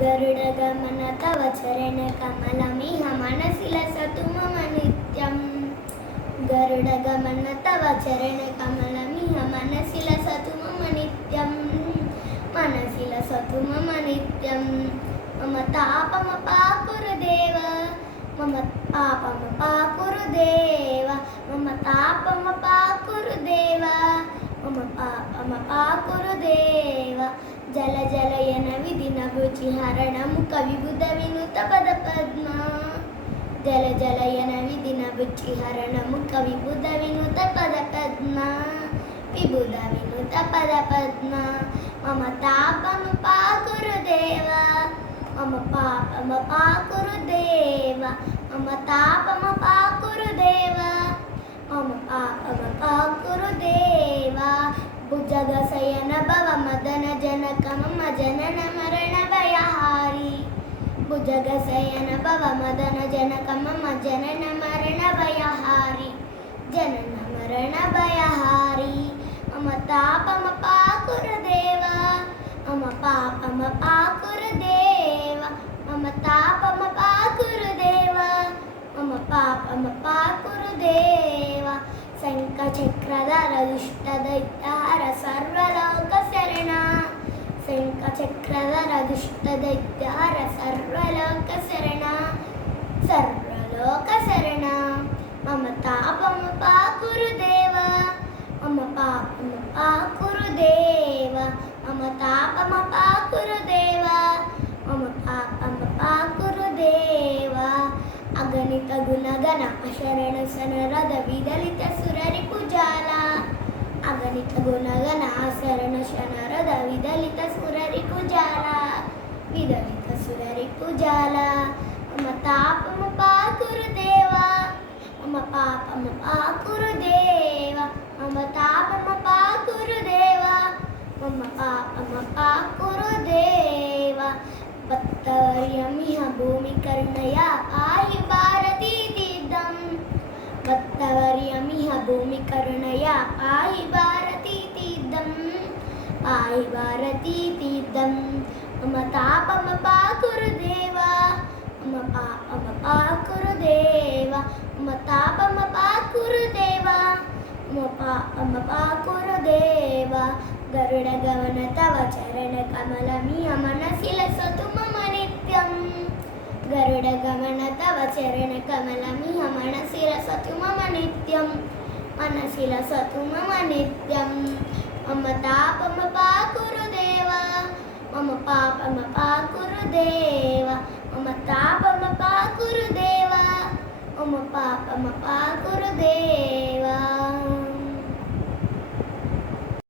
गरुडगमन तव चरणकमलमिह मनसि लसतु मम नित्यं। गरुडगमन तव चरणकमलमिह मनसि लसतु मम नित्यं। मनसि लसतु मम नित्यं। मम तापमपाकुरु देव, मम पापमपाकुरुदेव, मम तापमपाकुरुदेव, मम पापमपाकुरुदेव। जल जलयन विधिन भुचिहरणमु कविबुध विनुत पद पद्मा। जल जलयन विधिन भुचिहरणमु कविबुध विनुत पद पद्मा। विबुध विनुत पद पद्मा। मम तापमपाकुरुदेव, मम पापमपाकुरुदेव, मम तापमपाकुरुदेव, मम पापमपाकुरुदेव। भुजगशयन भव मदन जनक मम जनन मरण भयहारी। भुजगशयन भव मदन जनक मम जनन मरण भयहारी। जनन मरण भयहारी। मम तापमपाकुरुदेव, मम पापमपाकुरुदेव, मम तापमपाकुरुदेव, मम पापमपाकुरुदेव। शङ्खचक्रधर दुष्टदैत्यहर सर्वलोकशरण। शङ्खचक्रधर दुष्टदैत्यहर सर्वलोकशरण। सर्वलोकशरण। मम तापमपाकुरुदेव, मम पापमपाकुरुदेव, मम तापमपाकुरुदेव, मम पापमपाकुरुदेव। अगणित गुणगण अशरण सनरद विदलित सुररिपुजाला। अगणित गुणगण अशरण शनरद विदलित सुररिपुजाला। विदलित सुररिपुजाला। मम तापमपाकुरुदेव, मम पापमपाकुरुदेव, मम तापमपाकुरुदेव, मम पापमपाकुरुदेव। भक्तवर्यमिह भूमिकर्णया पाहि भारतीतीर्थं। भक्तवर्यमिह भूमिकर्णया पाहि भारतीतीर्थं। पाहि भारतीतीर्थं। मम तापमपाकुरुदेव, मम पापमपाकुरुदेव, मम तापमपाकुरुदेव, मम पापमपाकुरुदेव। गरुडगमन तव चरणकमलमिह मनसि लसतु मम नित्यं। गरुडगमन तव चरणकमलमिह मनसि लसतु मम नित्यं। मनसि लसतु मम नित्यं। मम तापमपाकुरुदेव, मम पापमपाकुरुदेव, मम ताप